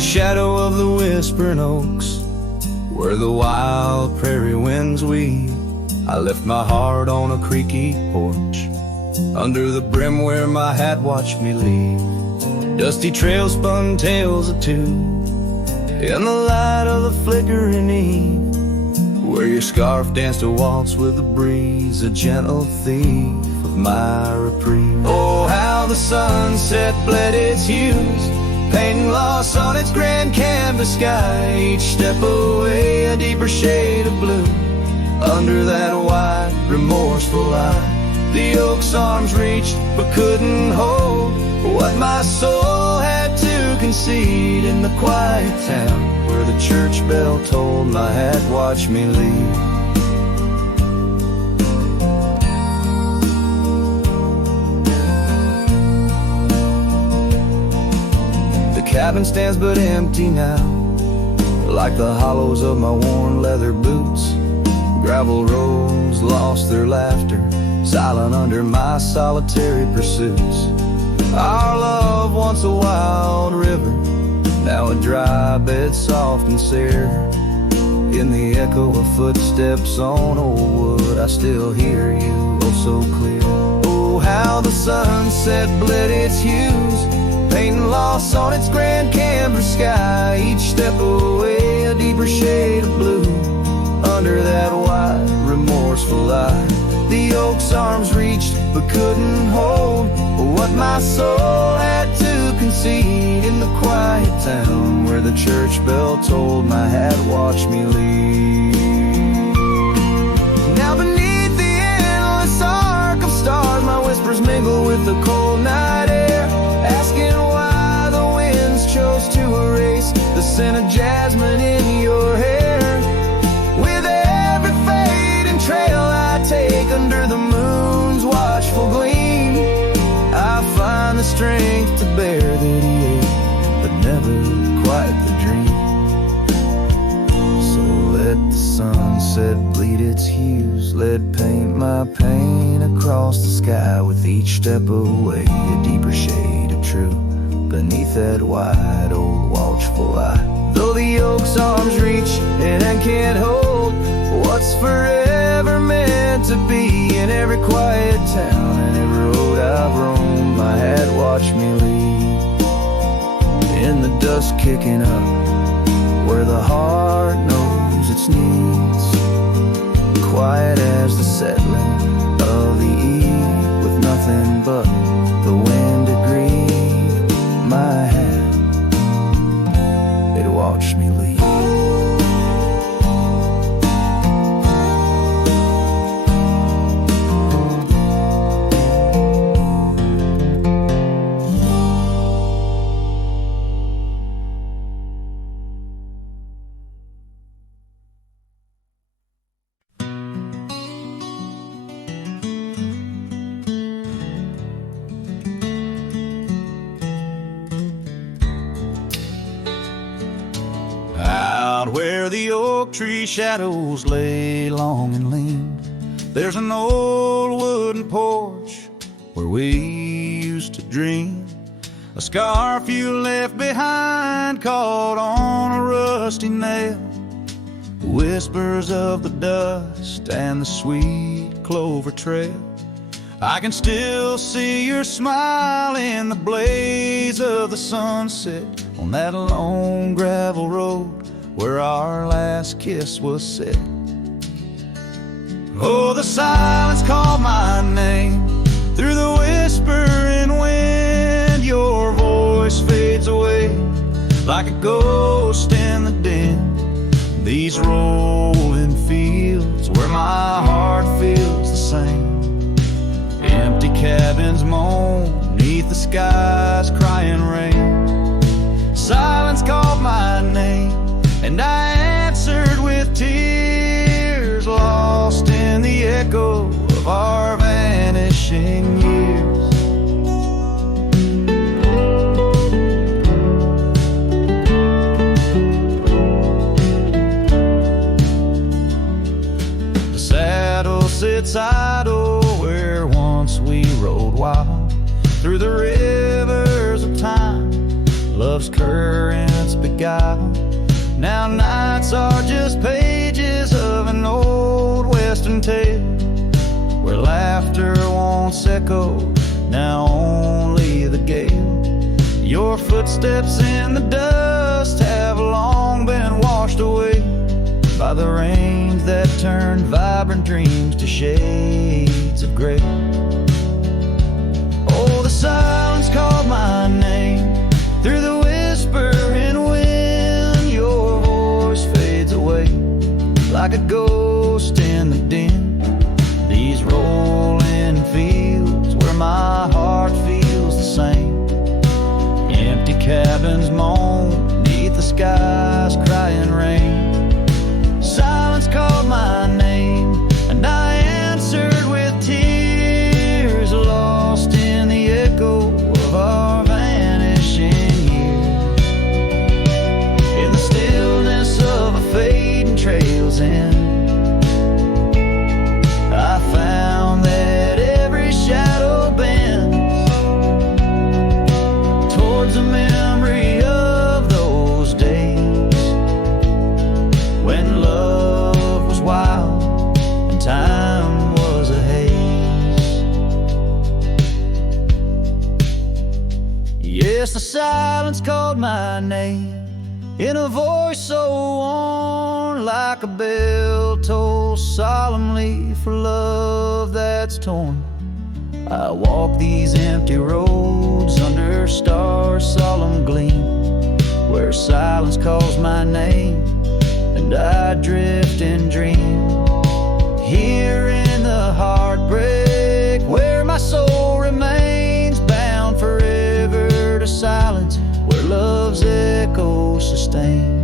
the shadow of the whispering oaks, where the wild prairie winds weave, I left my heart on a creaky porch, under the brim where my hat watched me leave. Dusty trails spun tales of two, in the light of the flickering eve, where your scarf danced a waltz with the breeze, a gentle thief of my reprieve. Oh, how the sunset bled its hues, painting loss on its grand canvas sky. Each step away a deeper shade of blue, under that wide, remorseful eye. The oak's arms reached but couldn't hold what my soul had to concede, in the quiet town where the church bell tolled, my hat watched me leave. The cabin stands but empty now, like the hollows of my worn leather boots. Gravel roads lost their laughter, silent under my solitary pursuits. Our love, once a wild river, now a dry bed soft and sere. In the echo of footsteps on old wood, I still hear you oh so clear. Oh, how the sunset bled its hues, painting loss on its grand canvas sky. Each step away a deeper shade of blue, under that wide, remorseful eye. The oak's arms reached but couldn't hold what my soul had to concede, in the quiet town where the church bell tolled, my hat watched me leave. Now beneath the endless arc of stars, my whispers mingle with the cold night air, asking why the winds chose to erase the scent of jasmine in your hair. With every fading trail I take under the moon's watchful gleam, I find the strength to bear that he ate, but never quite the dream. So let the sunset bleed its hues, let paint my pain across the sky. With each step away a deeper shade of true, beneath that wide old watchful eye. Though the oak's arms reach and can't hold what's forever meant to be, in every quiet town and every road I've roamed, my hat watched me leave. In the dust kicking up, where the heart knows its needs, quiet as the settling of the eve, with nothing but the wind to grieve, my hat, it watched me leave. Where the oak tree shadows lay long and lean, there's an old wooden porch where we used to dream. A scarf you left behind caught on a rusty nail, whispers of the dust and the sweet clover trail. I can still see your smile in the blaze of the sunset on that lone gravel road where our last kiss was set. Oh, the silence called my name through the whispering wind. Your voice fades away like a ghost in the din. These rolling fields where my heart feels the same. Empty cabins moan beneath the sky's crying rain. Silence called my name and I answered with tears, lost in the echo of our vanishing years. The saddle sits idle where once we rode wild, through the rivers of time. Love's currents begin sky. Now nights are just pages of an old western tale, where laughter once echoed, now only the gale. Your footsteps in the dust have long been washed away by the rains that turned vibrant dreams to shades of gray. Oh, the silence called my name through the whispering wind. Your voice fades away like a ghost in the din. These rolling fields where my heart feels the same. Empty cabins moan neath the sky's crying rain. Silence called my name, and I answered with tears, lost in the echo of our vanishing years. In the stillness of a fading trail's end, I found that every shadow bends towards a memory of those days when love was wild and time was a haze. Yes, the silence called my name in a voice so worn, like a bell tolls solemnly for love that's torn. I walk these empty roads under stars' solemn gleam, where silence calls my name and I drift and dream. Here in the heartbreak where my soul remains bound forever to silence, where love's echo sustains.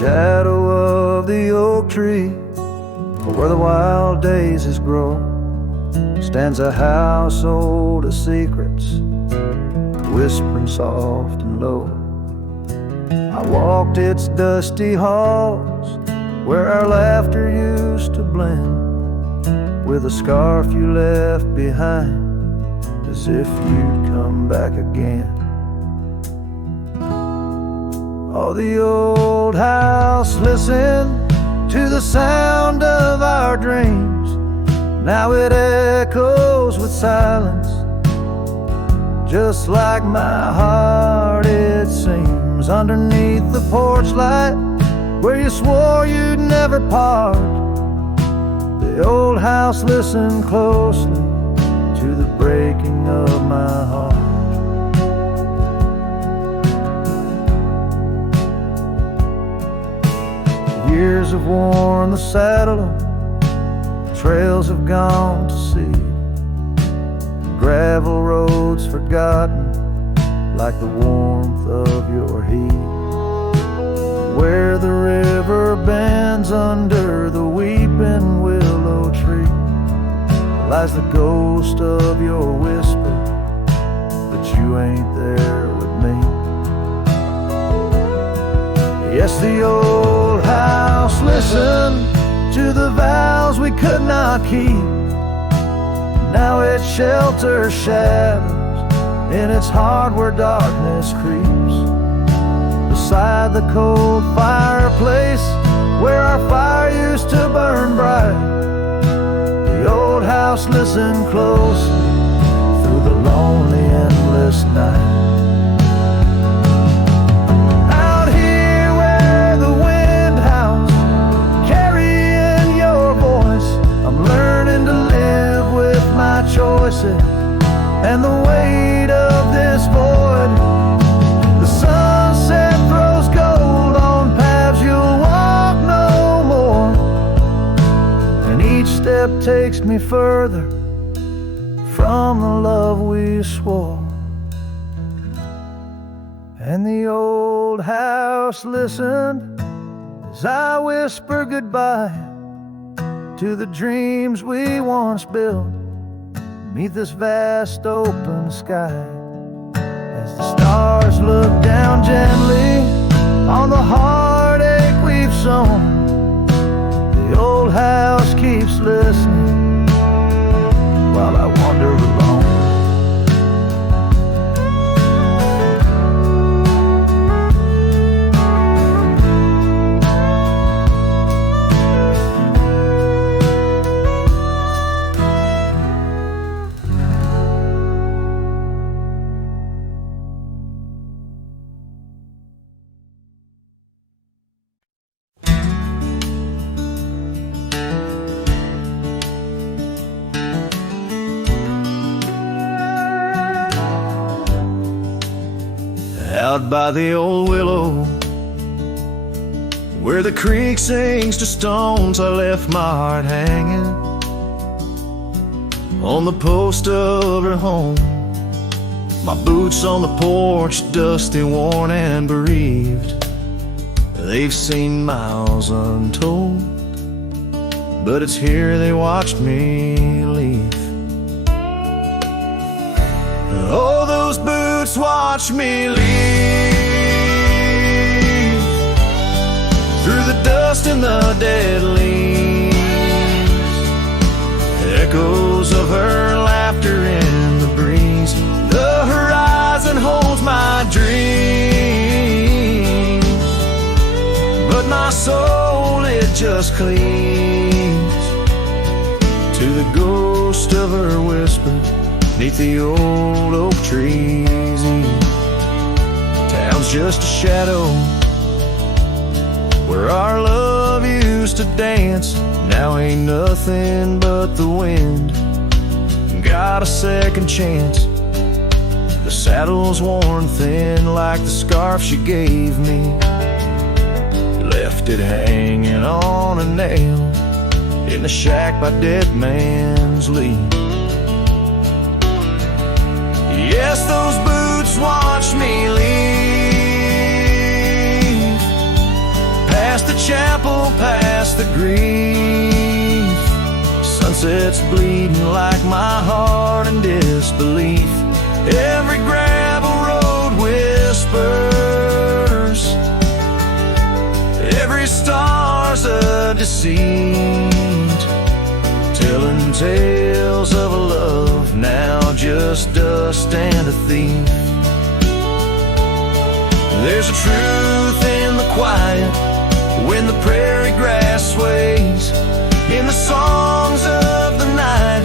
Shadow of the oak tree, where the wild daisies grow, stands a house old of secrets, whispering soft and low. I walked its dusty halls, where our laughter used to blend with a scarf you left behind, as if you'd come back again. Oh, the old house listened to the sound of our dreams. Now it echoes with silence, just like my heart it seems. Underneath the porch light, where you swore you'd never part, the old house listened closely to the breaking of my heart. Years have worn the saddle, trails have gone to seed, gravel roads forgotten like the warmth of your heat. Where the river bends under the weeping willow tree lies the ghost of your whisper, but you ain't there with me. Yes, the old house listened to the vows we could not keep. Now it shelters shadows in its heart where darkness creeps. Beside the cold fireplace where our fire used to burn bright, the old house listened closely through the lonely endless night. Choices and the weight of this void. The sunset throws gold on paths you'll walk no more, and each step takes me further from the love we swore. And the old house listened as I whisper goodbye, to the dreams we once built, beneath this vast open sky. As the stars look down gently on the heartache we've sown, the old house keeps listening while I wander alone. Out by the old willow, where the creek sinks to stones, I left my heart hanging on the post of her home. My boots on the porch, dusty, worn, and bereaved. They've seen miles untold, but it's here they watched me leave. Oh, those boots watch me leave through the dust and the dead leaves. Echoes of her laughter in the breeze. The horizon holds my dreams, but my soul, it just clings to the ghost of her whisper 'neath the old oak trees. Town's just a shadow where our love used to dance. Now ain't nothing but the wind. Got a second chance. The saddle's worn thin like the scarf she gave me. Left it hanging on a nail in the shack by Dead Man's Leave. Yes, those boots watch me leave past the chapel, past the grief. Sunset's bleeding like my heart in disbelief. Every gravel road whispers, every star's a deceit, telling tales of a love now just dust and a thief. There's a truth in the quiet when the prairie grass sways, in the songs of the night,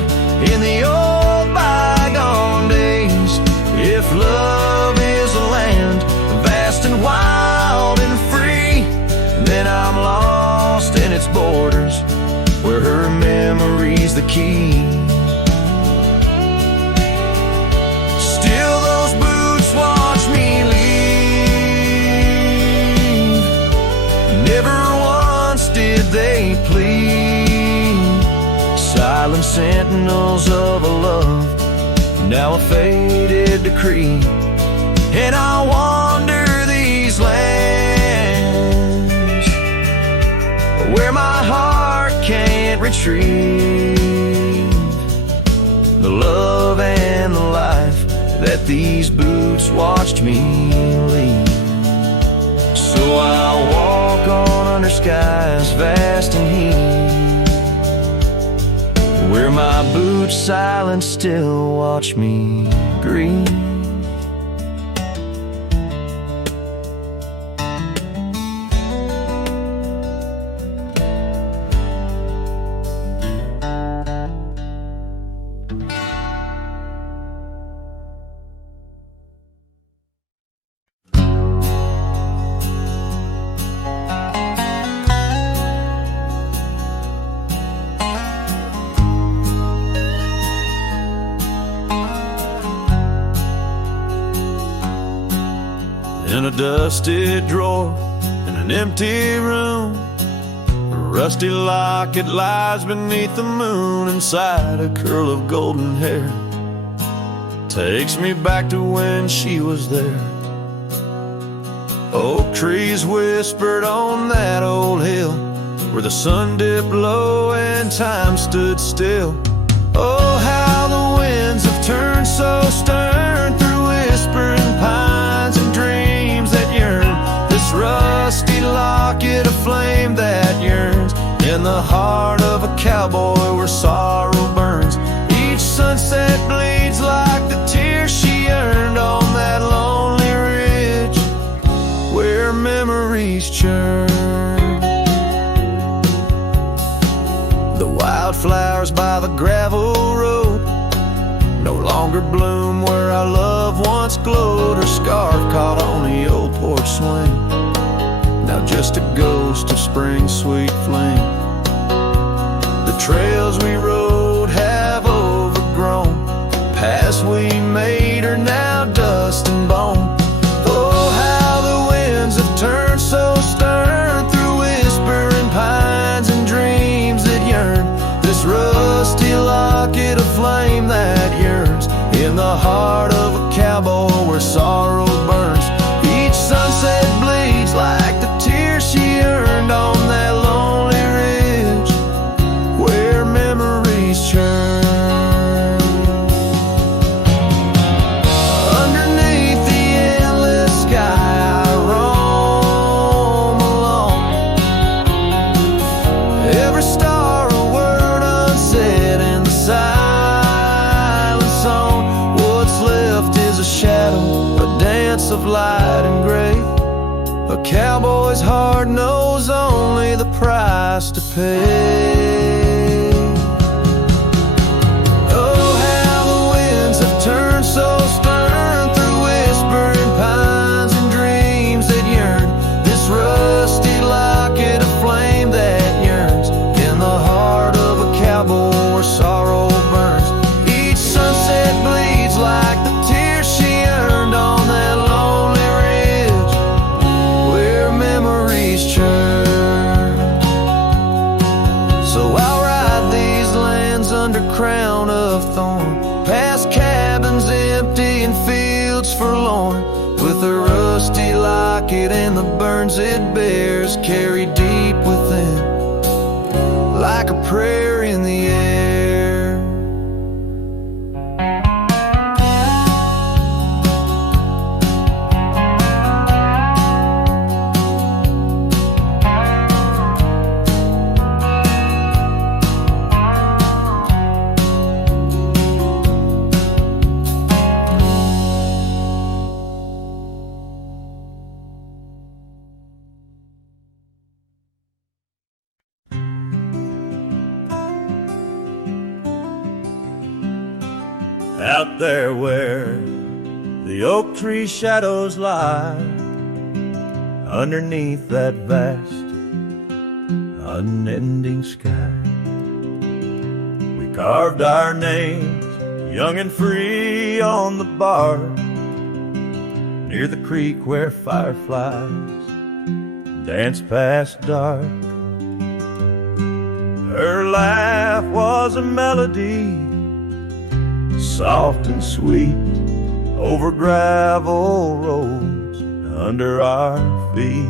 in the old bygone days. If love is a land vast and wild and free, then I'm lost in its borders, where her memory's the key. Still those boots watch me leave. Never once did they plead. Silent sentinels of a love, now a faded decree. And I wander these lands where my heart can't retrieve the love and the life that these boots watched me leave. So I'll walk on under skies vast and heat, where my boots silent still watch me grieve. In a dusty drawer in an empty room, a rusty locket lies beneath the moon. Inside a curl of golden hair takes me back to when she was there. Oak trees whispered on that old hill, where the sun dipped low and time stood still. Oh, how the winds have turned so stern through whispering pines and dreams that yearn. This rusty locket of flame that yearns in the heart of a cowboy where sorrow burns. Each sunset bleeds like the tears she earned on that lonely ridge where memories churn. The wildflowers by the gravel road no longer bloom where our love once glowed. Her scarf caught on the old porch swing, now just a ghost of spring's sweet flame. The trails we rode have overgrown, paths we made are now dust and bone. Oh, how the winds have turned so stern through whispering pines and dreams that yearn. This rusty locket of flame that yearns in the heart of a cowboy where sorrow burns. Each sunset bleeds like the tears she earned on that lonely ridge where memories churn. Underneath the endless sky I roam alone, every star a word unsaid in the silent song. What's left is a shadow, a dance of light and gray. A cowboy's heart knows only the price to pay. Oh, how the winds have turned so stern through whispering pines and dreams that yearn. This rusty locket of flame that yearns in the heart of a cowboy where sorrow burns. Each sunset bleeds like the tears she earned on that lonely ridge where memories churn. So I'll ride these lands under crown of thorn, past cabins empty and fields forlorn, with a rusty locket and the burns it bears carried deep within like a prayer in the air. Out there where the oak tree shadows lie, underneath that vast, unending sky, we carved our names, young and free, on the bar, near the creek where fireflies dance past dark. Her laugh was a melody, soft and sweet, over gravel roads under our feet.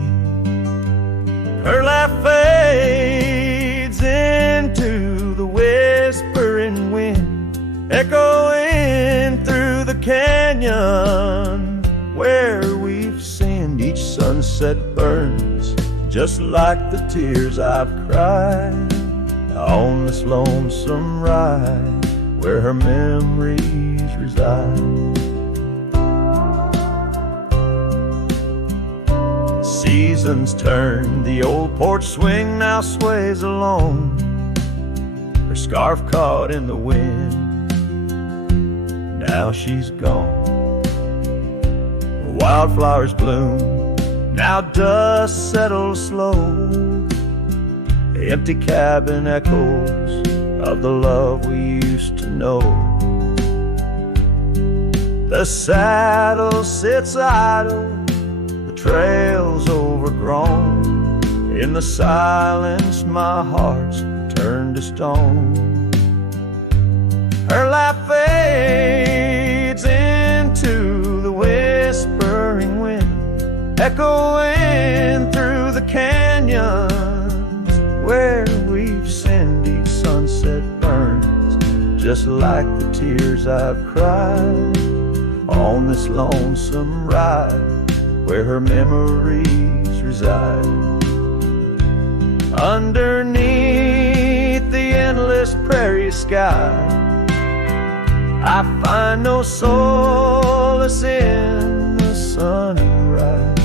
Her laugh fades into the whispering wind, echoing through the canyon where we've sinned. Each sunset burns just like the tears I've cried on this lonesome ride where her memories reside. Seasons turn, the old porch swing now sways alone, her scarf caught in the wind, now she's gone. Wildflowers bloom, now dust settles slow, the empty cabin echoes of the love we used to know. The saddle sits idle, the trail's overgrown, in the silence my heart's turned to stone. Her laugh fades into the whispering wind, echoing through the canyons just like the tears I've cried on this lonesome ride where her memories reside. Underneath the endless prairie sky, I find no solace in the sunrise.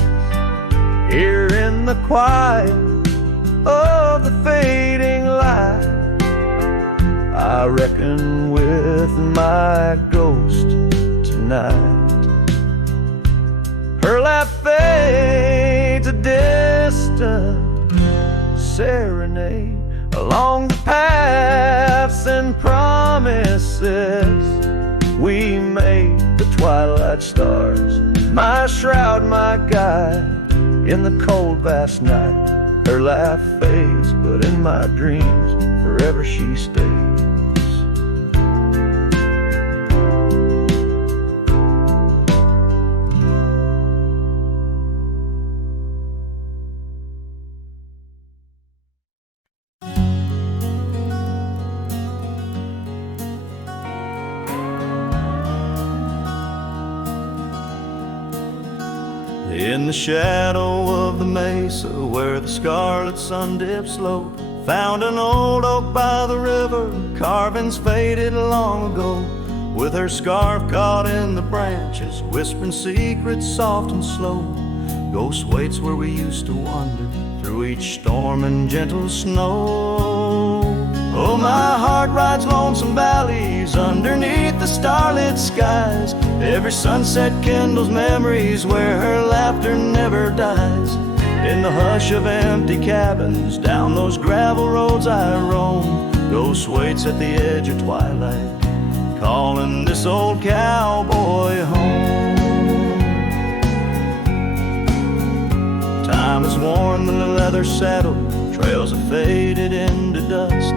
Here in the quiet of the fading light, I reckon with my ghost tonight. Her laugh fades a distant serenade along the paths and promises we made. The twilight stars, my shroud, my guide in the cold vast night. Her laugh fades, but in my dreams forever she stays. In the shadow of the mesa where the scarlet sun dips low, found an old oak by the river, carvings faded long ago. With her scarf caught in the branches, whispering secrets soft and slow. Ghost waits where we used to wander through each storm and gentle snow. Oh, my heart rides lonesome valleys underneath the starlit skies. Every sunset kindles memories where her laughter never dies. In the hush of empty cabins, down those gravel roads I roam. Ghost waits at the edge of twilight, calling this old cowboy home. Time has worn the leather saddle, trails have faded into dust.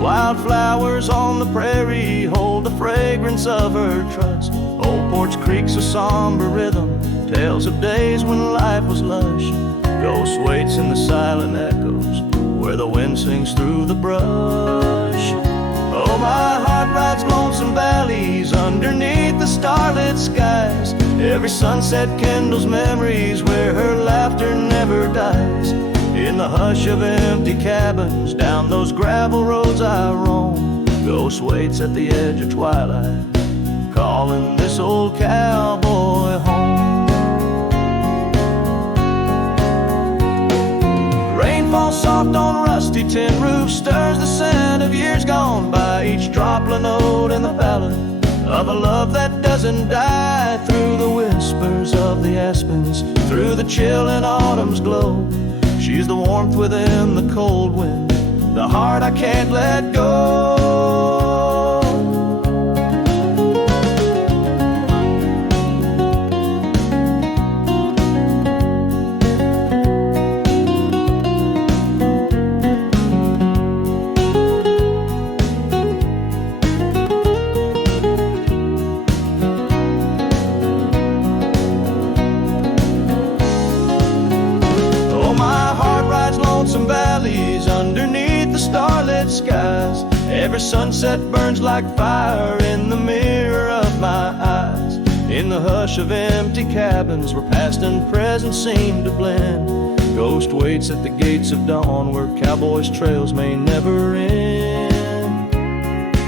Wildflowers on the prairie hold the fragrance of her trust. Old Porch Creek's a somber rhythm, tales of days when life was lush. Ghost waits in the silent echoes where the wind sings through the brush. Oh, my heart rides lonesome valleys underneath the starlit skies. Every sunset kindles memories where her laughter never dies. In the hush of empty cabins, down those gravel roads I roam. Ghost waits at the edge of twilight, calling this old cowboy home. Rain falls soft on rusty tin roofs, stirs the scent of years gone by. Each droplet note in the ballad of a love that doesn't die. Through the whispers of the aspens, through the chill in autumn's glow, she's the warmth within the cold wind, the heart I can't let go. Lonesome valleys underneath the starlit skies. Every sunset burns like fire in the mirror of my eyes. In the hush of empty cabins where past and present seem to blend, Ghost waits at the gates of dawn where cowboys' trails may never end.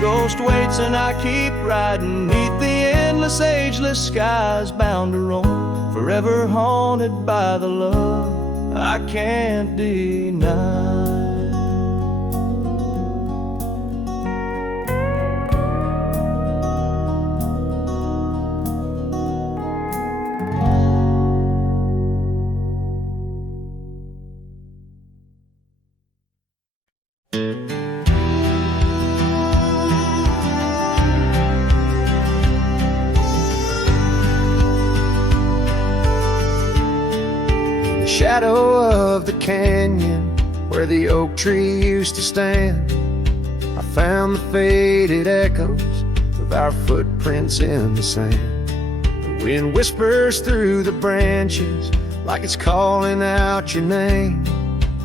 Ghost waits and I keep riding neath the endless ageless skies, bound to roam, forever haunted by the love I can't deny. Shadow of the canyon where the oak tree used to stand, I found the faded echoes of our footprints in the sand. The wind whispers through the branches like it's calling out your name.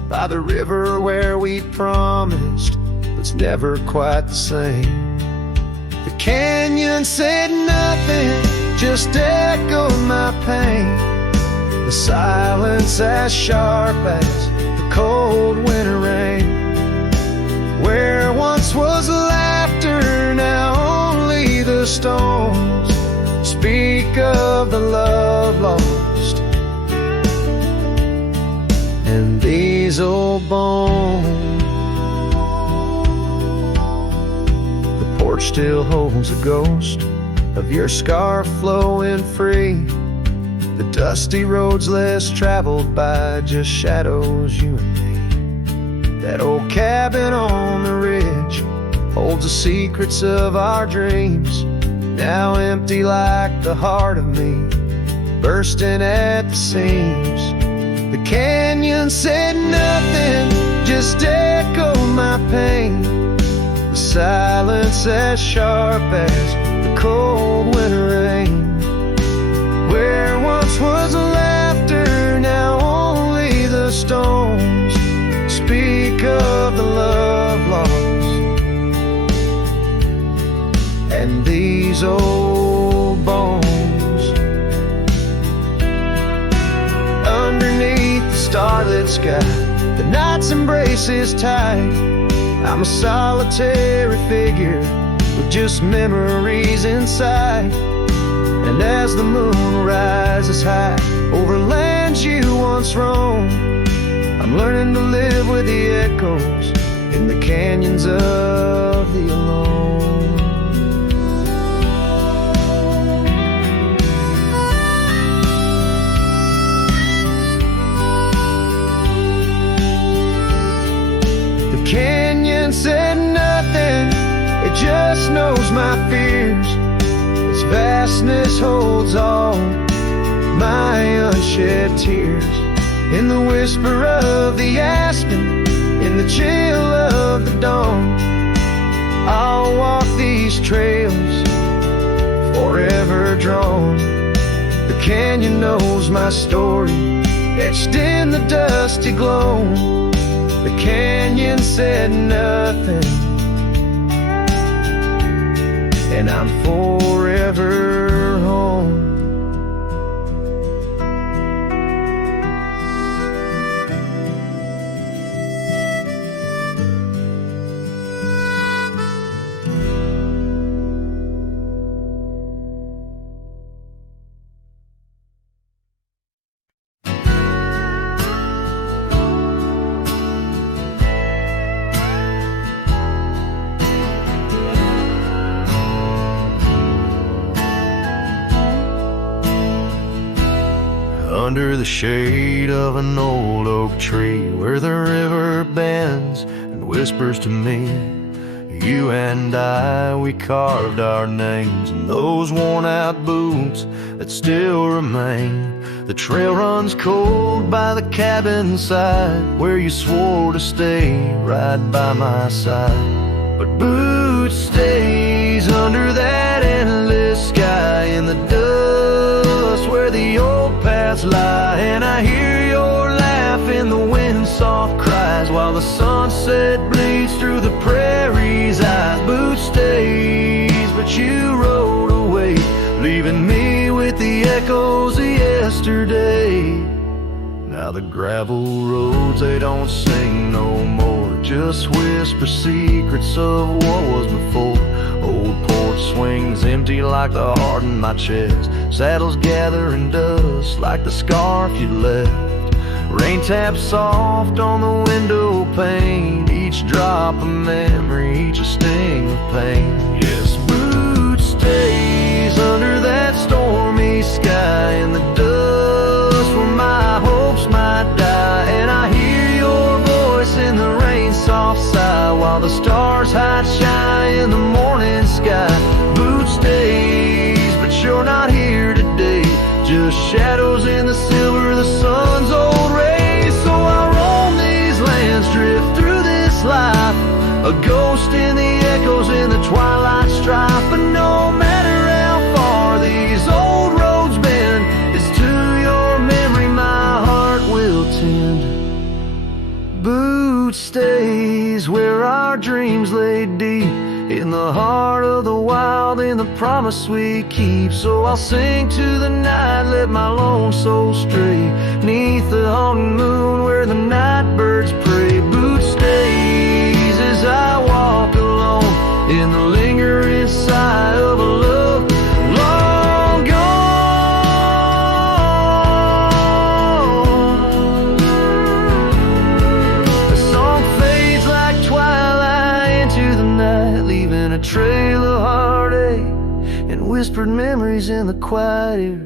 By the river where we promised, it's never quite the same. The canyon said nothing, just echoed my pain. The silence as sharp as the cold winter rain. Where once was laughter, now only the stones speak of the love lost. And these old bones, the porch still holds a ghost of your scarf flowing free. The dusty roads less traveled by, just shadows, you and me. That old cabin on the ridge holds the secrets of our dreams, now empty like the heart of me, bursting at the seams. The canyon said nothing, just echoed my pain. The silence as sharp as the cold winter rain. Where once was laughter, now only the stones speak of the love lost. And these old bones, underneath the starlit sky, the night's embrace is tight. I'm a solitary figure with just memories inside. And as the moon rises high over lands you once roamed, I'm learning to live with the echoes in the canyons of the alone. The canyon said nothing, it just knows my fears. Its vastness holds all my unshed tears. In the whisper of the aspen, in the chill of the dawn, I'll walk these trails forever drawn. The canyon knows my story, etched in the dusty glow. The canyon said nothing, and I'm forever home. Under the shade of an old oak tree, where the river bends and whispers to me, you and I, we carved our names in those worn out boots that still remain. The trail runs cold by the cabin side, where you swore to stay right by my side. But Boots stays under that endless sky in the dust where the old paths lie. And I hear your laugh in the wind's soft cries, while the sunset bleeds through the prairie's eyes. Boots stays, but you rode away, leaving me with the echoes of yesterday. Now the gravel roads, they don't sing no more, just whisper secrets of what was before. Old porch swings empty like the heart in my chest, saddles gathering dust like the scarf you left. Rain taps soft on the window pane, each drop a memory, each a sting of pain. Yes, Boots stays under that stormy sky in the dust where my hopes might die. And I hear your voice in the rain's soft sigh, while the stars hide shy in the morning sky. Boots stays, but you're not here today, just shadows in the silver of the sun's old rays. So I roam these lands, drift through this life, a ghost in the echoes in the twilight strife. But no matter how far these old roads bend, it's to your memory my heart will tend. Boots stays where our dreams lay deep in the heart of the wild, in the promise we keep. So I'll sing to the night, let my lone soul stray, 'neath the haunting moon where the night birds pray. Boot stays as I walk alone in the lingering sigh of a love long gone. The song fades like twilight into the night, leaving a trail of heartache and whispered memories in the quiet air.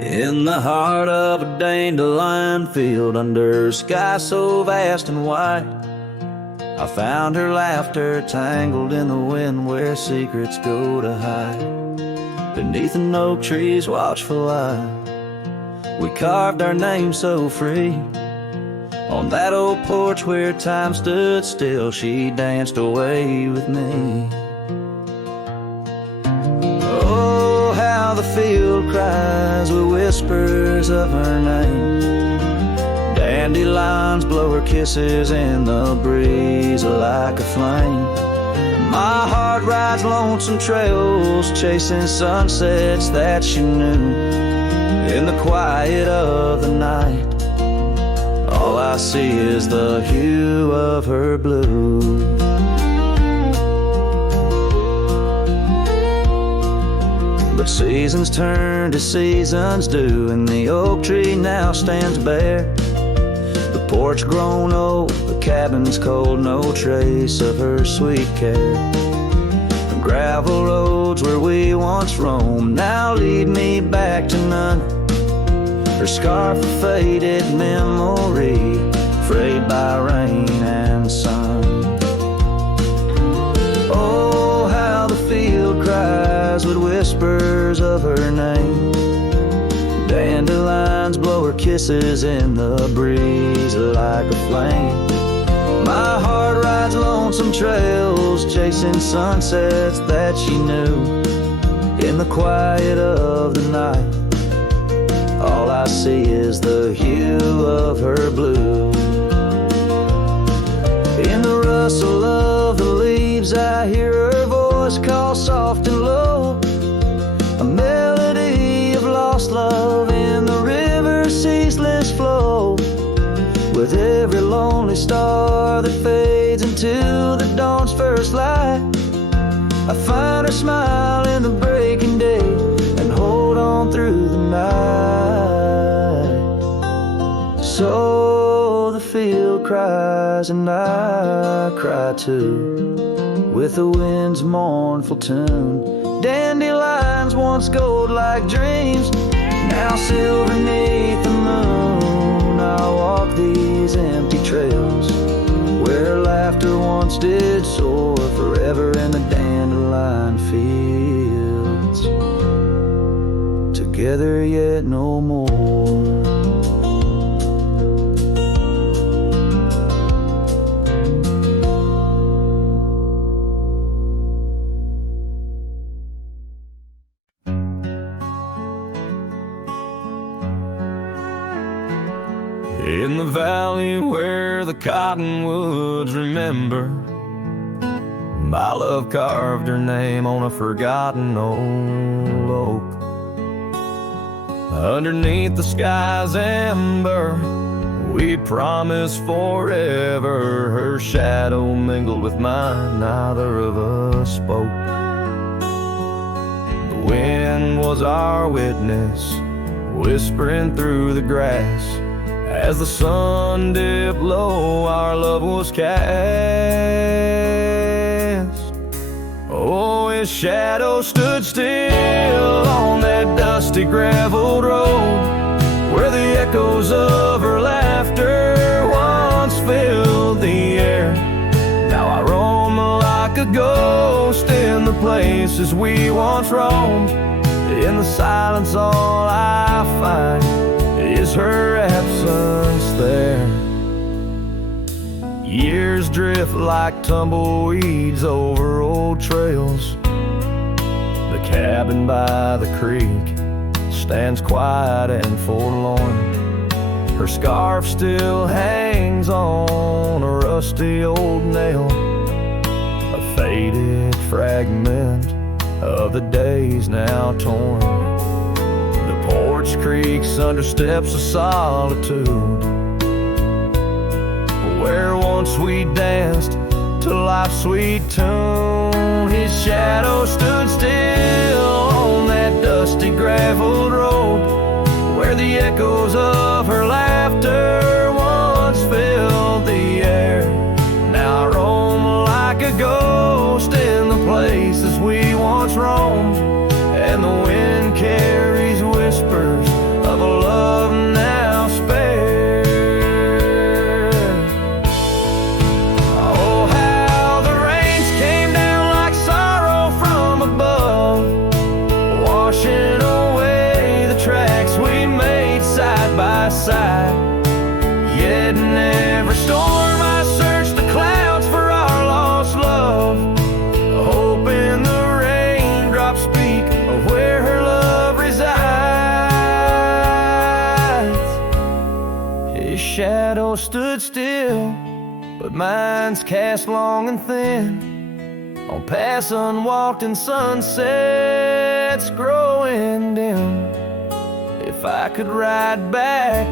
In the heart of a dandelion field, under a sky so vast and wide, I found her laughter tangled in the wind where secrets go to hide. Beneath an oak tree's watchful eye, we carved our name so free. On that old porch where time stood still, she danced away with me. How the field cries with whispers of her name. Dandelions blow her kisses in the breeze like a flame. My heart rides lonesome trails, chasing sunsets that she knew. In the quiet of the night, all I see is the hue of her blue. But seasons turn to seasons do, and the oak tree now stands bare. The porch grown old, the cabin's cold, no trace of her sweet care. The gravel roads where we once roamed now lead me back to none. Her scarf a faded memory, frayed by rain and sun. Oh, how the field cries with whispers of her name. Dandelions blow her kisses in the breeze like a flame. My heart rides lonesome trails, chasing sunsets that she knew. In the quiet of the night, all I see is the hue of her blue. In the rustle of the leaves, I hear her voice call soft and low, a melody of lost love in the river's ceaseless flow. With every lonely star that fades into the dawn's first light, I find her smile in the breaking day and hold on through the night. So the field cries and I cry too, with the wind's mournful tune. Dandelions once gold like dreams, now silver beneath the moon. I walk these empty trails where laughter once did soar, forever in the dandelion fields, together yet no more. In the valley where the cottonwoods remember, my love carved her name on a forgotten old oak. Underneath the sky's amber, we promised forever. Her shadow mingled with mine, neither of us spoke. The wind was our witness, whispering through the grass. As the sun dipped low, our love was cast. Oh, his shadow stood still on that dusty graveled road, where the echoes of her laughter once filled the air. Now I roam like a ghost in the places we once roamed, In the silence all I find is her absence there. Years drift like tumbleweeds over old trails. The cabin by the creek stands quiet and forlorn. Her scarf still hangs on a rusty old nail, a faded fragment of the days now torn. The porch creaks under steps of solitude, where once we danced to life's sweet tune. His shadow stood still on that dusty graveled road, where the echoes of her laughter once filled the air. Now I roam like a ghost in the places we once roamed, and the wind carries whispers of a love now spared. Oh, how the rains came down like sorrow from above, washing away the tracks we made side by side. Yet in every storm I searched the clouds for our lost love, hoping the raindrops speak of where her love resides. His shadow stood still, but mine's cast long and thin on paths unwalked and sunsets growing dim. If I could ride back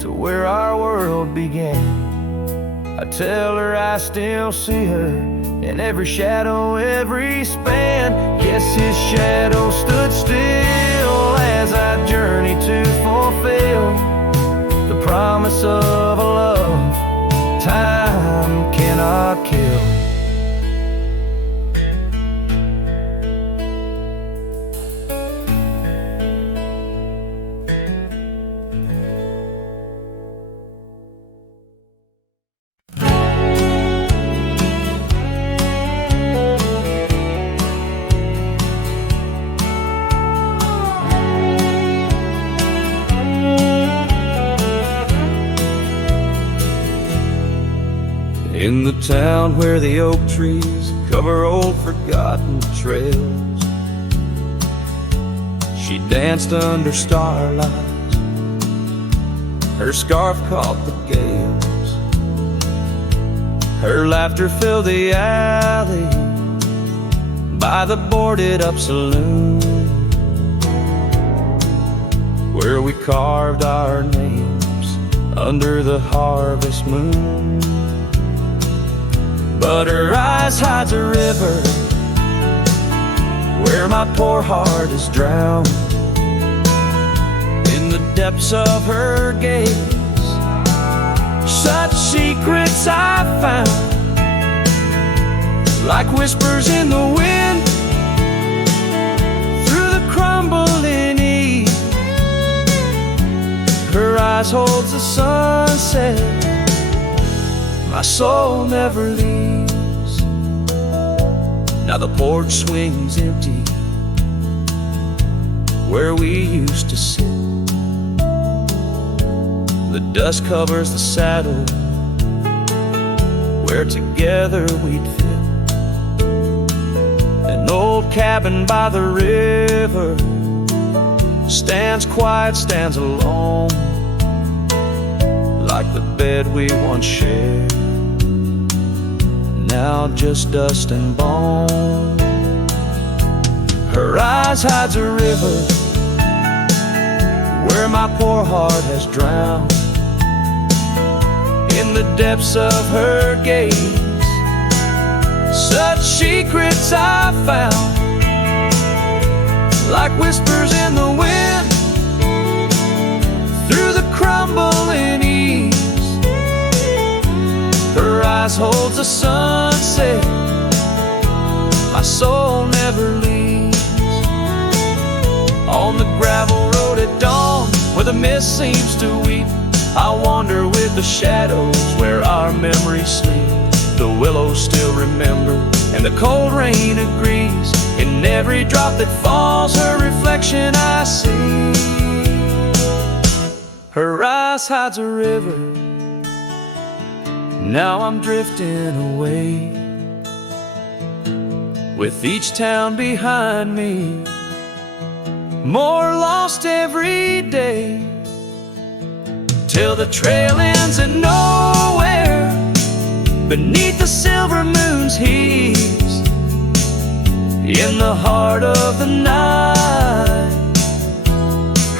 to where our world began, I'd tell her I still see her in every shadow, every span. Yes, his shadow stood still as I journeyed to fulfill the promise of a love time cannot kill. In the town where the oak trees cover old forgotten trails, she danced under starlight, her scarf caught the gales. Her laughter filled the alley by the boarded up saloon, where we carved our names under the harvest moon. But her eyes hides a river where my poor heart is drowned. In the depths of her gaze, such secrets I found, like whispers in the wind through the crumbling eve. Her eyes holds the sunset, my soul never leaves. Now the porch swings empty where we used to sit. The dust covers the saddle where together we'd fit. An old cabin by the river stands quiet, stands alone, like the bed we once shared, now just dust and bone. Her eyes hides a river where my poor heart has drowned. In the depths of her gaze, such secrets I found, like whispers in the wind through the crumbling eaves. Her eyes holds the sunset, my soul never leaves. On the gravel road at dawn, where the mist seems to weep, I wander with the shadows where our memories sleep. The willows still remember, and the cold rain agrees. In every drop that falls, her reflection I see. Her eyes hides a river. Now I'm drifting away, with each town behind me, more lost every day, till the trail ends at nowhere, beneath the silver moon's heaves, in the heart of the night.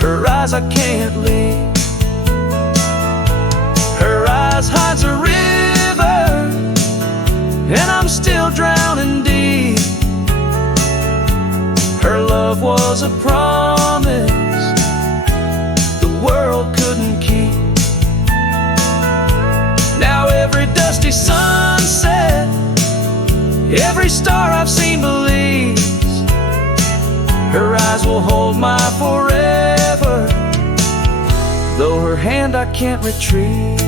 Her eyes I can't leave. Her eyes hides a river, and I'm still drowning deep. Her love was a promise the world couldn't keep. Now every dusty sunset, every star I've seen believes her eyes will hold my forever, though her hand I can't retrieve.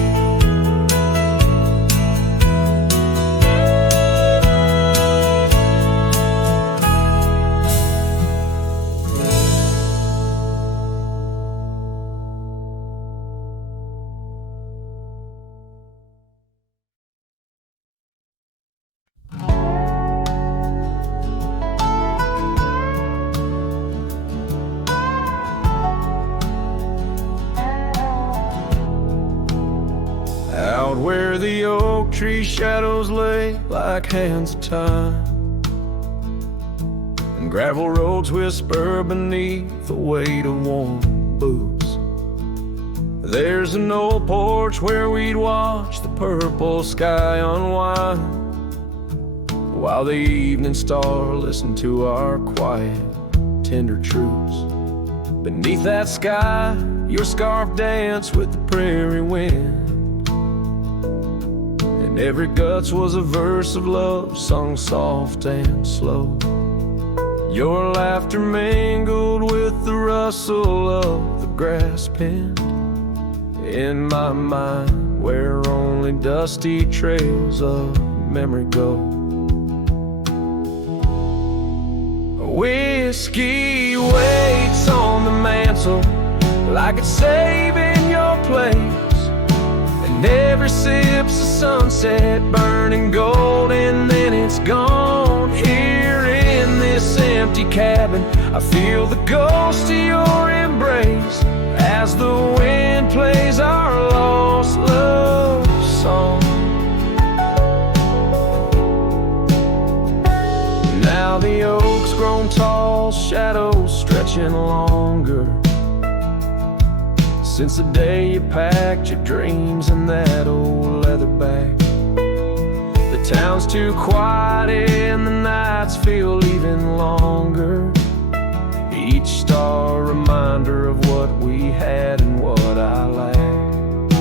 Out where the oak tree shadows lay like hands of time, and gravel roads whisper beneath the weight of warm boots. There's an old porch where we'd watch the purple sky unwind, while the evening star listened to our quiet, tender truths. Beneath that sky, your scarf danced with the prairie wind, and every guts was a verse of love sung soft and slow. Your laughter mingled with the rustle of the grass pinned in my mind, where only dusty trails of memory go. Whiskey waits on the mantle like it's saving your place, and every sip's a sunset burning gold, and then it's gone. Here in this empty cabin, I feel the ghost of your embrace as the wind plays our lost love song. Now the oak's grown tall, shadows stretching longer, since the day you packed your dreams in that old leather bag. The town's too quiet and the nights feel even longer, each star a reminder of what we had and what I lacked.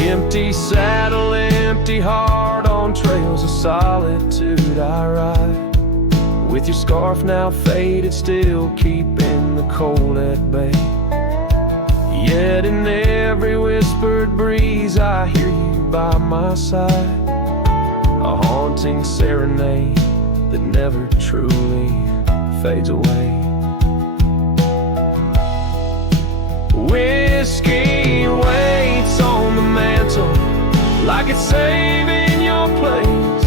Empty saddle, empty heart, on trails of solitude I ride, with your scarf now faded, still keeping the cold at bay. Yet in every whispered breeze I hear you by my side, a haunting serenade that never truly fades away. Whiskey waits on the mantle like it's saving your place,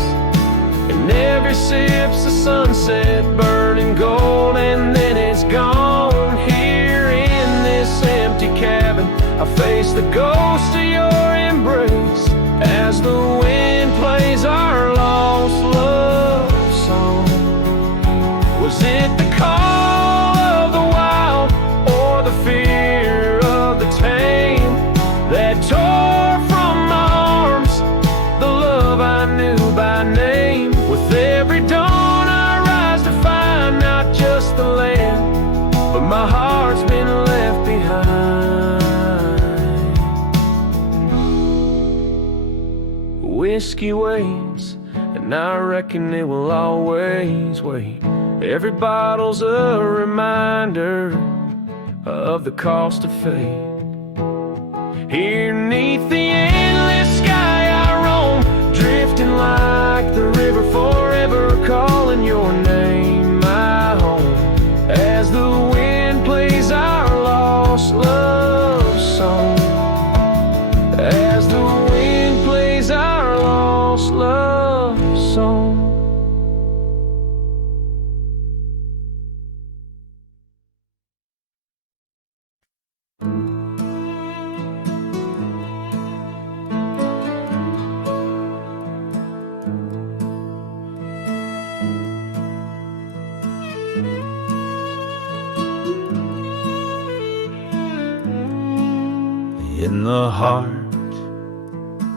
and every sip's a sunset burning gold, and then it's gone. Here in this empty cabin, I face the ghost of your embrace as the wind plays our lost love song. Was it the call of the wild or the fear of the tame that tore from my arms the love I knew by name? With every dawn I rise to find not just the land, but my heart's been left behind. Whiskey waits, and I reckon it will always wait. Every bottle's a reminder of the cost of fate. Here neath the endless sky I roam, drifting like the river, forever calling your name. In the heart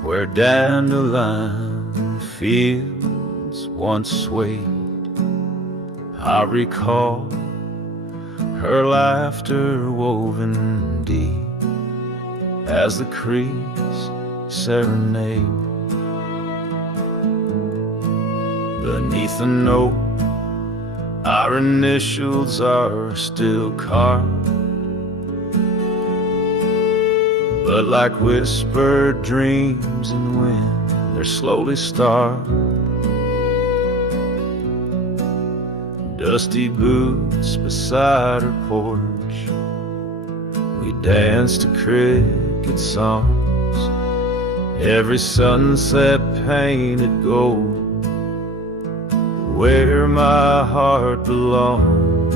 where dandelion fields once swayed, I recall her laughter woven deep as the creeks serenade. Beneath the note, our initials are still carved, but like whispered dreams in wind, they're slowly starved. Dusty boots beside her porch, we dance to cricket songs. Every sunset painted gold, where my heart belongs.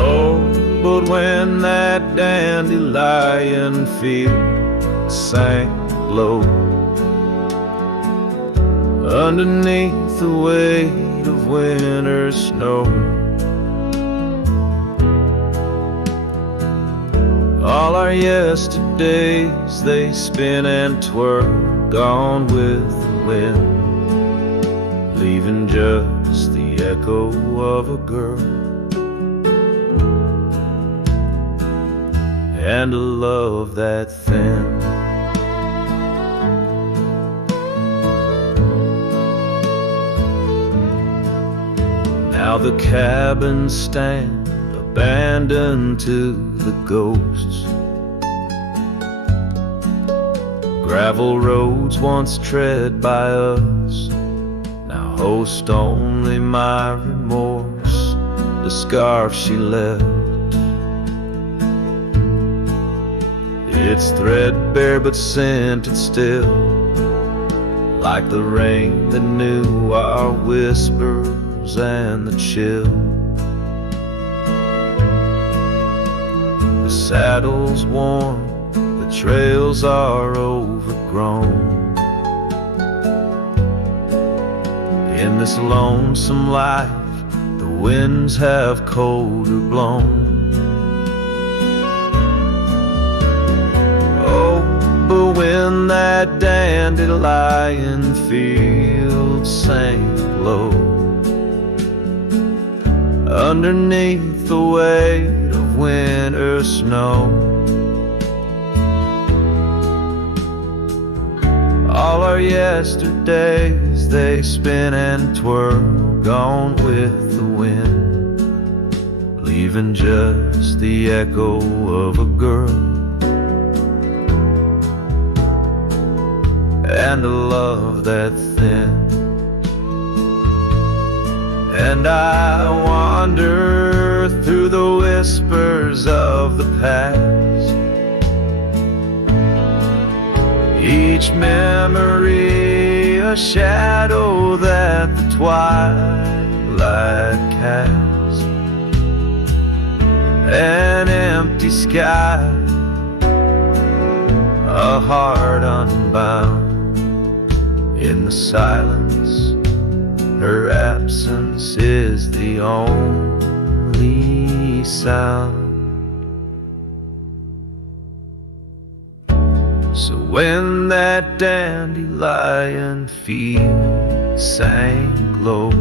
Oh, but when that dandelion field sank low, underneath the weight of winter snow, all our yesterdays they spin and twirl, gone with the wind, leaving just the echo of a girl and a love that thin. Now the cabins stand abandoned to the ghosts. Gravel roads once tread by us now host only my remorse, the scarf she left. It's threadbare but scented still, like the rain that knew our whispers and the chill. The saddle's worn, the trails are overgrown. In this lonesome life, the winds have colder blown. Oh, but when that dandelion field sank low, underneath the weight of winter snow, all our yesterdays they spin and twirl, gone with the wind, leaving just the echo of a girl and a love that thin. And I wander through the whispers of the past, each memory a shadow that the twilight casts, an empty sky, a heart unbound. In the silence, her absence is the only sound. So when that dandelion field sank low,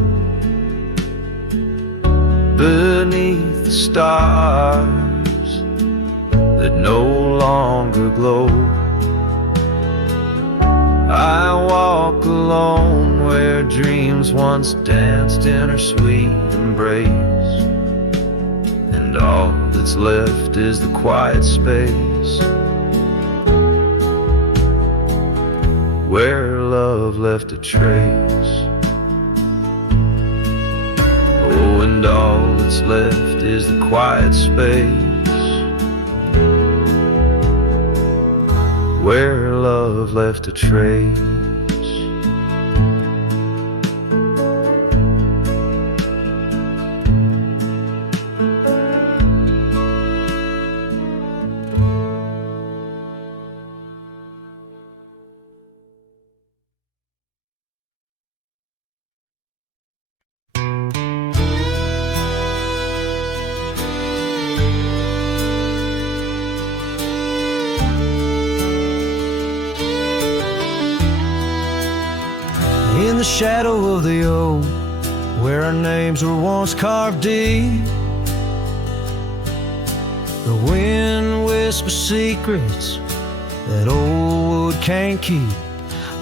beneath the stars that no longer glow, I walk alone where dreams once danced in her sweet embrace, and all that's left is the quiet space where love left a trace. Oh, and all that's left is the quiet space where love left a trace. in the shadow of the oak, where our names were once carved deep. The wind whispers secrets that old wood can't keep.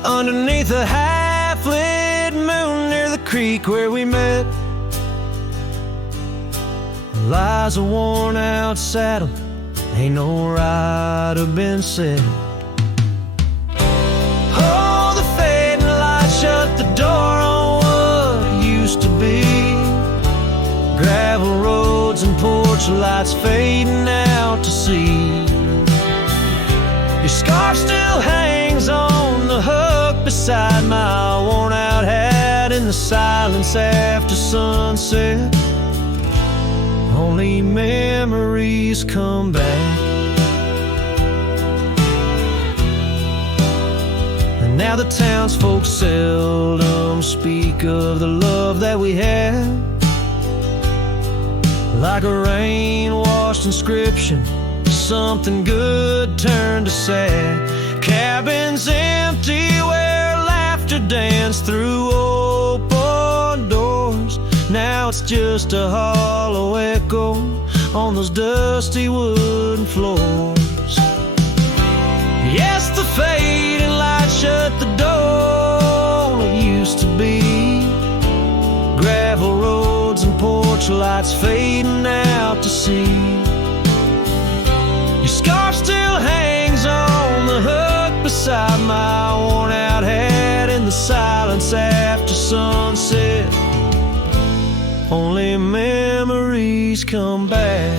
Underneath a half-lit moon near the creek where we met lies a worn-out saddle, ain't no rider been said. Oh, the fading light shut the door on what used to be. Gravel roads and porch lights fading out to sea. Your scarf still hangs on the hook beside my worn-out hat in the silence after sunset. Only memories come back. And now the townsfolk seldom speak of the love that we had. Like a rain-washed inscription, something good turned to sad. Cabins empty where laughter danced through open doors. Now it's just a hollow echo on those dusty wooden floors. Yes, the fading light shut the door. It used to be gravel roads and porch lights fading out to sea. Your scarf still hangs on the hook beside my worn-out hat in the silence after sunset. Only memories come back.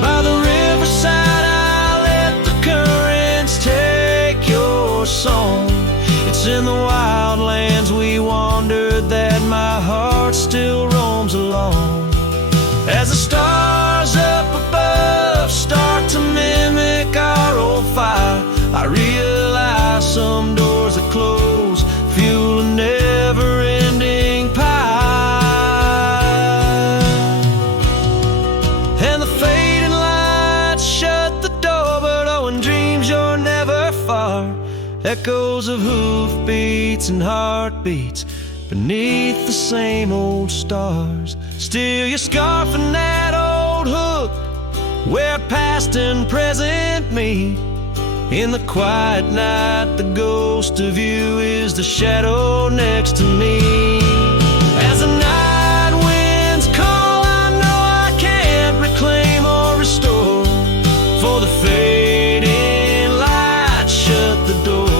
By the riverside I let the currents take your song. It's in the wildlands we wandered that my heart still roams along. As the stars up above start to mimic our old fire, I realize some doors that close fuel a never-ending pie. And the fading lights shut the door, but oh, in dreams you're never far. Echoes of hoofbeats and heartbeats beneath the same old stars. Still your scarf and that old hook where past and present meet. In the quiet night the ghost of you is the shadow next to me. As the night winds call, I know I can't reclaim or restore, for the fading light shut the door.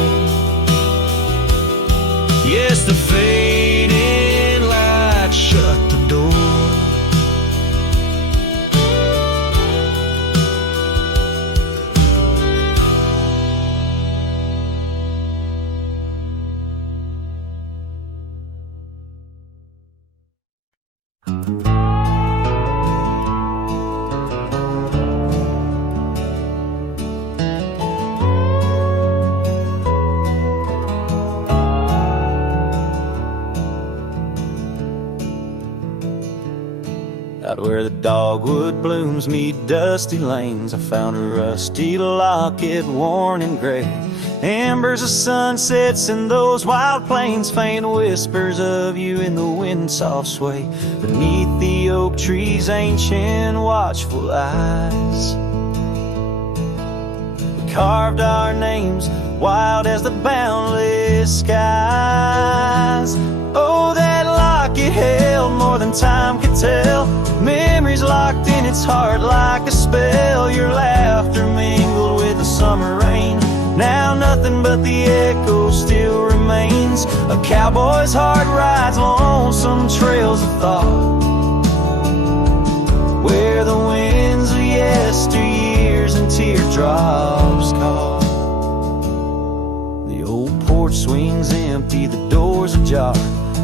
Yes, the fading light shut the door. Out where the dogwood blooms meet dusty lanes, I found a rusty locket worn and gray. Embers of sunsets in those wild plains, faint whispers of you in the wind's soft sway. Beneath the oak trees, ancient watchful eyes. We carved our names wild as the boundless skies. Oh, that locket held more than time could tell. Memories locked in its heart like a spell. Your laughter mingled with the summer rain. Now nothing but the echo still remains. A cowboy's heart rides lonesome trails of thought, where the winds of yesteryears and teardrops caught. The old porch swings empty, the doors ajar.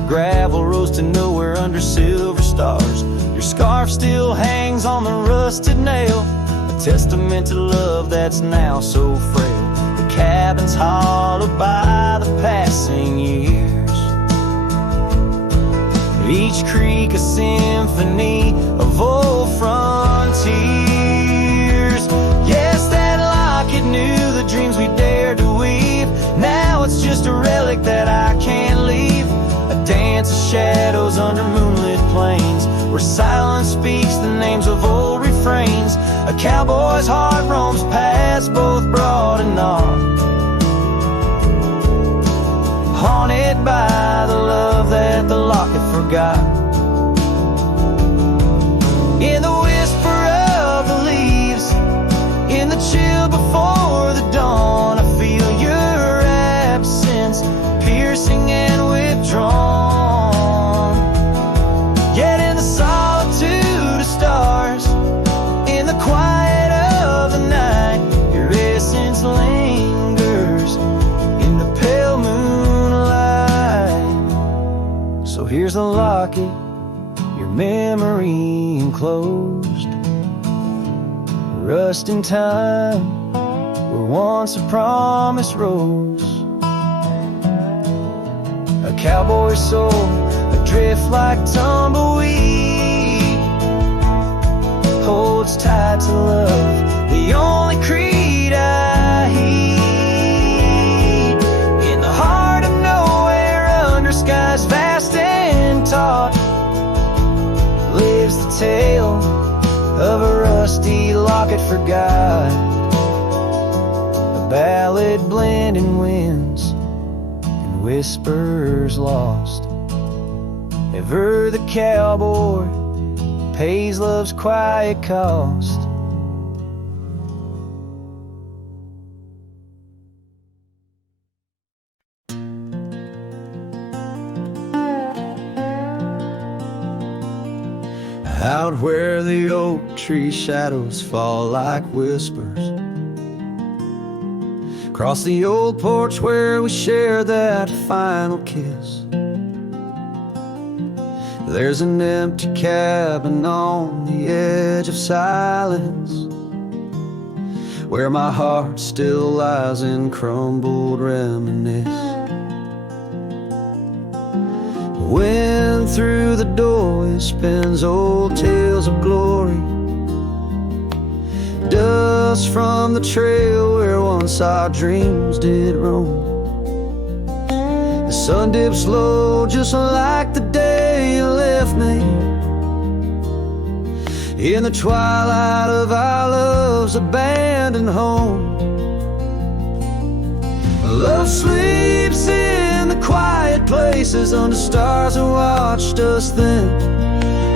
Gravel rose to nowhere under silver stars. Your scarf still hangs on the rusted nail, a testament to love that's now so frail. The cabin's hollowed by the passing years. each creek a symphony of old frontiers. Yes, that locket knew the dreams we dared to weave. Now it's just a relic that I can't leave. A dance of shadows under moonlit plains, where silence speaks the names of old refrains. A cowboy's heart roams past both broad and narrow, haunted by the love that the locket forgot. In the whisper of the leaves, in the chill before the dawn, I feel your absence, piercing and withdrawn. Yet in the solitude of stars, in the quiet of the night, your essence lingers in the pale moonlight. So here's the locket, your memory enclosed, rust in time where once a promise rose. A cowboy's soul adrift like tumbleweed, holds tight to love, the only creed I heed. In the heart of nowhere, under skies vast and taut, lives the tale of a rusty locket forgot. A ballad blending winds and whispers lost. Ever the cowboy pays love's quiet cost. Out where the oak tree shadows fall like whispers, across the old porch where we shared that final kiss, there's an empty cabin on the edge of silence, where my heart still lies in crumbled reminisce. Wind through the doorway spins old tales of glory, dust from the trail where once our dreams did roam. The sun dips low just like the day you left me, in the twilight of our love's abandoned home. Love sleeps in the quiet places under stars that watched us then,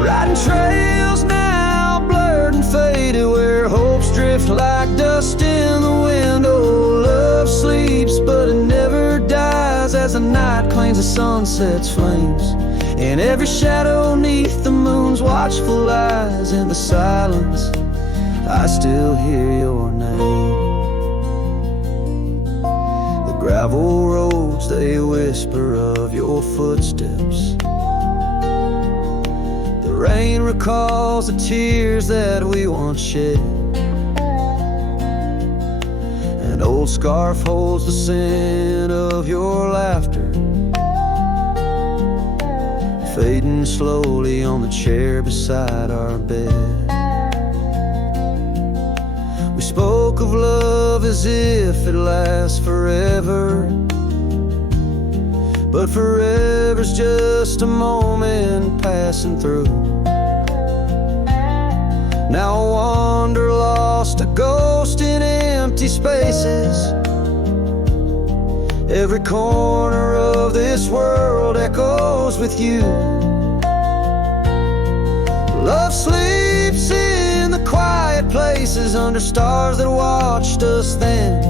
riding trails now blurred and faded where hopes drift like dust in the wind. Oh, love sleeps but it never dies as the night claims the sunset's flames, in every shadow neath the moon's watchful eyes. In the silence I still hear your name. Gravel roads, they whisper of your footsteps. The rain recalls the tears that we once shed. An old scarf holds the scent of your laughter, fading slowly on the chair beside our bed. We spoke of love as if it lasts forever, but forever's just a moment passing through. Now I wander lost, a ghost in empty spaces. Every corner of this world echoes with you. Love sleeps in the quiet places under stars that watched us then,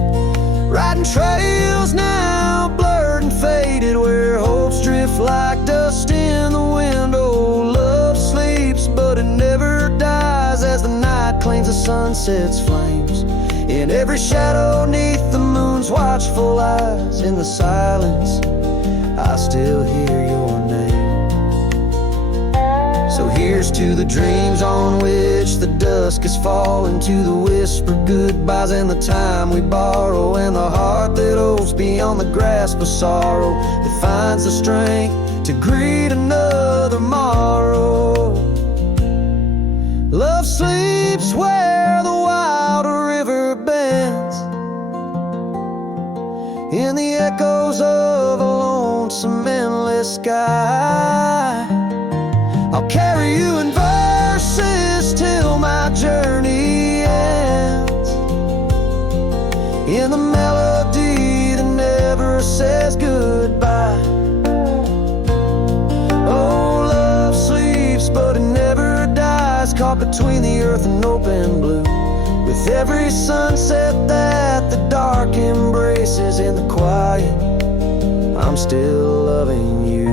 riding trails now blurred and faded where hopes drift like dust in the wind. Oh, love sleeps but it never dies as the night claims the sunset's flames, in every shadow neath the moon's watchful eyes. In the silence I still hear your name. So here's to the dreams on which the dusk is falling, to the whispered goodbyes and the time we borrow, and the heart that hopes beyond the grasp of sorrow, that finds the strength to greet another morrow. Love sleeps where the wild river bends, in the echoes of a lonesome endless sky. I'll carry you in verses till my journey ends, in the melody that never says goodbye. Oh, love sleeps but it never dies, caught between the earth and open blue, with every sunset that the dark embraces. In the quiet, I'm still loving you.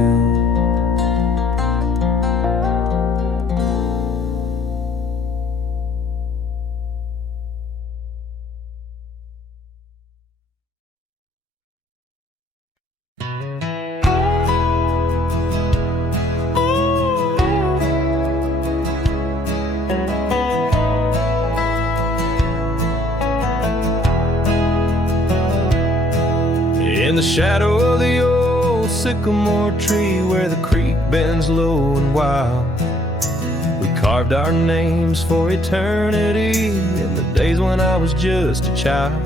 In the shadow of the old sycamore tree, where the creek bends low and wild, we carved our names for eternity, in the days when I was just a child.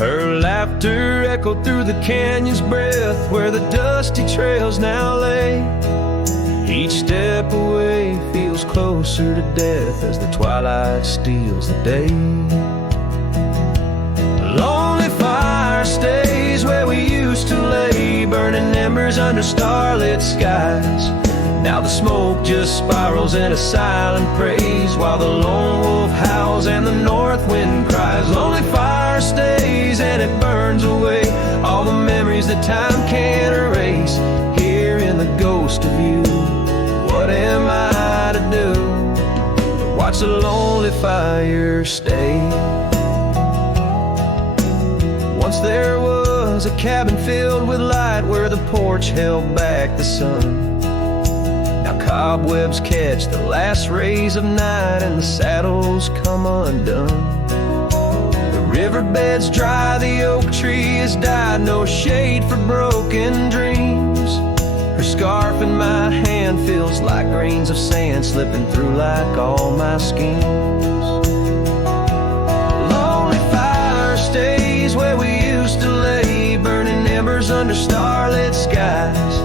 Her laughter echoed through the canyon's breath, where the dusty trails now lay. Each step away feels closer to death as the twilight steals the day. Lonely fire stays where we used to lay, burning embers under starlit skies. Now the smoke just spirals in a silent praise, while the lone wolf howls and the north wind cries. Lonely fire stays and it burns away all the memories that time can't erase. Here in the ghost of you, what am I to do? Watch the lonely fire stay. Once there was a cabin filled with light, where the porch held back the sun. Now cobwebs catch the last rays of night, and the saddles come undone. The riverbed's dry, the oak tree has died, no shade for broken dreams. Her scarf in my hand feels like grains of sand, slipping through like all my schemes. Lonely fire stays where we used to lay, burning embers under starlit skies.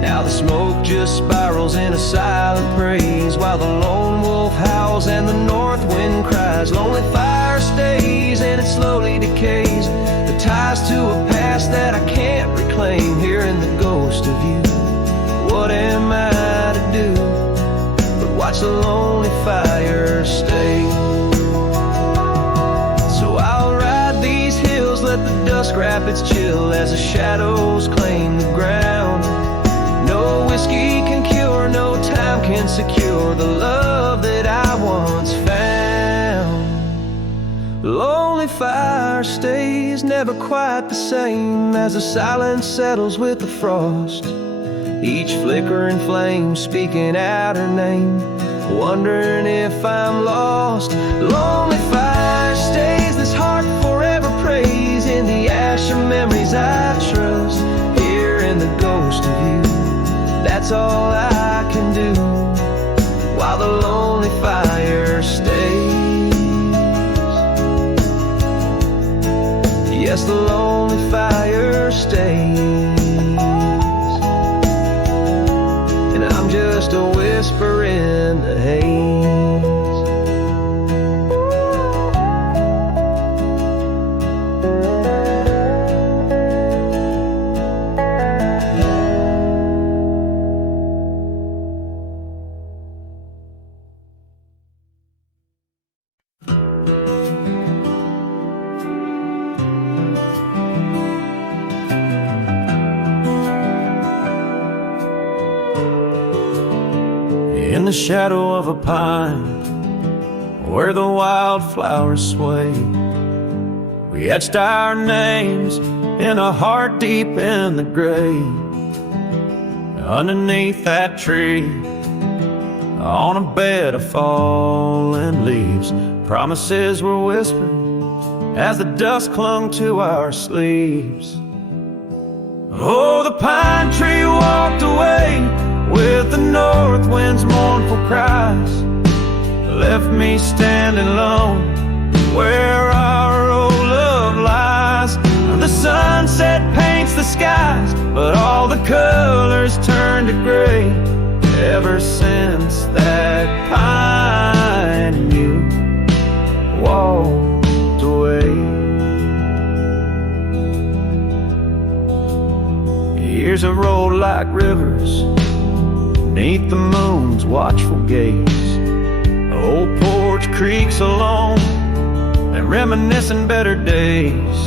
Now the smoke just spirals in a silent praise, while the lone wolf howls and the north wind cries. Lonely fire stays and it slowly decays, the ties to a past that I can't reclaim. Here in the ghost of you, what am I to do but watch the lonely fire stay? So I'll ride these hills, let the dusk wrap its chill as the shadows claim the ground. No whiskey can cure, no time can secure the love that I once found. Lonely fire stays, never quite the same as the silence settles with the frost. Each flickering flame speaking out her name, wondering if I'm lost. Lonely fire stays, this heart forever prays, in the ash of memories I trust. Here in the ghost of you, that's all I can do, while the lonely fire stays. Yes, the lonely fire stays, and I'm just a whisper in the haze. In the shadow of a pine, where the wildflowers sway, we etched our names in a heart deep in the grave. Underneath that tree, on a bed of fallen leaves, promises were whispered as the dust clung to our sleeves. Oh, the pine tree walked away with the north wind's mournful cries, left me standing alone where our old love lies. The sunset paints the skies, but all the colors turn to gray ever since that pine and you walked away. Years have rolled like rivers beneath the moon's watchful gaze. Old porch creaks alone and reminiscing better days.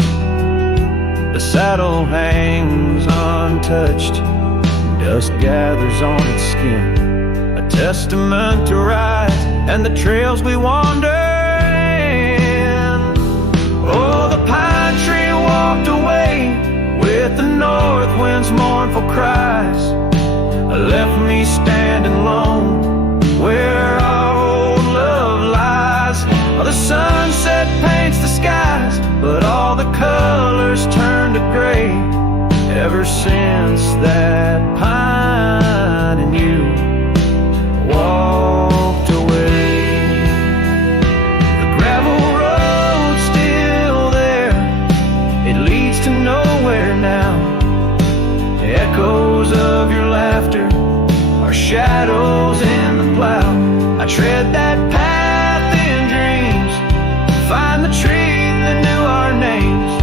The saddle hangs untouched, dust gathers on its skin, a testament to ride and the trails we wander in. Oh, the pine tree walked away with the north wind's mournful cries, left me standing alone where our old love lies. Oh, the sunset paints the skies, but all the colors turn to gray ever since that pine and you walked away. The gravel road's still there, it leads to nowhere now. Echoes of your laughter are shadows in the plow. I tread that path in dreams, find the tree that knew our names,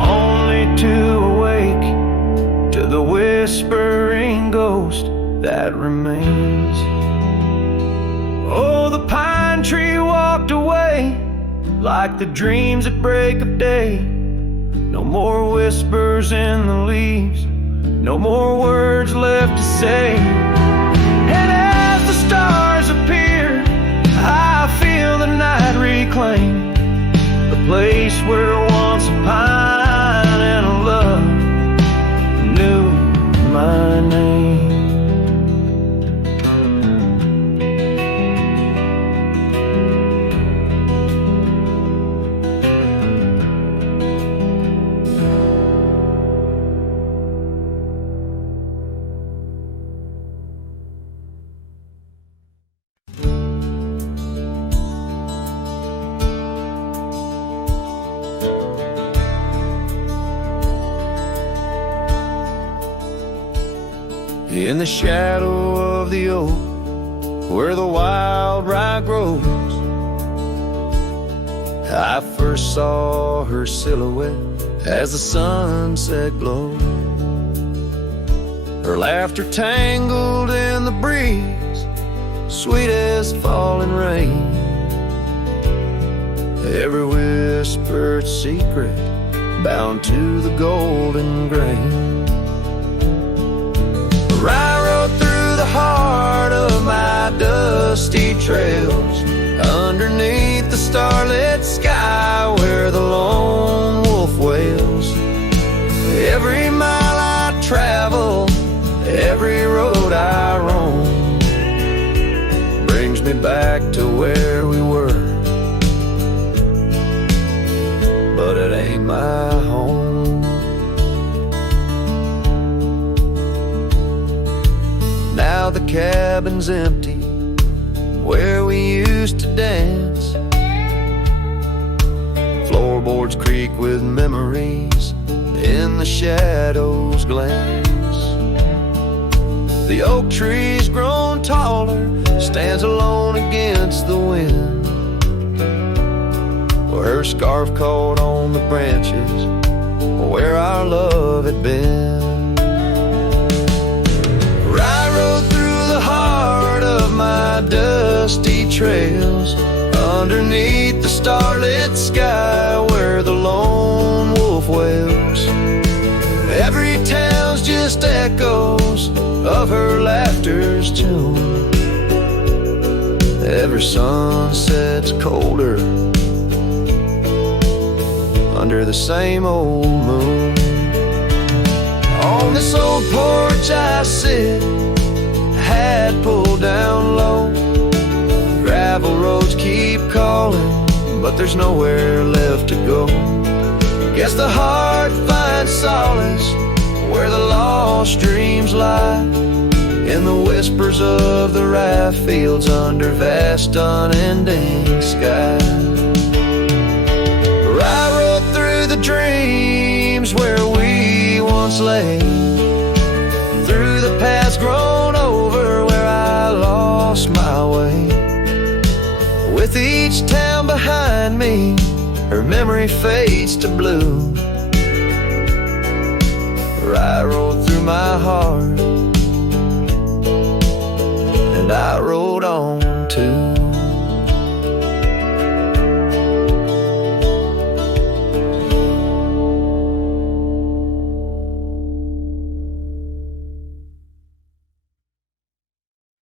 only to awake to the whispering ghost that remains. Oh, the pine tree walked away like the dreams at break of day. No more whispers in the leaves, no more words left to say. And as the stars appear, I feel the night reclaim the place where once a pine and a love knew my name. In the shadow of the oak, where the wild rye grows, I first saw her silhouette as the sunset glowed. Her laughter tangled in the breeze, sweet as falling rain. Every whispered secret bound to the golden grain. I rode through the heart of my dusty trails, underneath the starlit sky where the lone wolf wails. Every mile I travel, every road I roam, brings me back to where we were, but it ain't my home. Now the cabin's empty where we used to dance. Floorboards creak with memories in the shadows glance. The oak tree's grown taller, stands alone against the wind, where her scarf caught on the branches where our love had been. I rode through the heart of my dusty trails, underneath the starlit sky where the lone wolf wails. Every town's just echoes of her laughter's tune. Every sunset's colder under the same old moon. On this old porch I sit, hat pulled down low. Gravel roads keep calling, but there's nowhere left to go. Guess the heart finds solace where the lost dreams lie, in the whispers of the rye fields under vast unending sky. Where I rode through the dreams where we once lay, through the paths grown over where I lost my way. With each town behind me, her memory fades to blue. Where I rode through my heart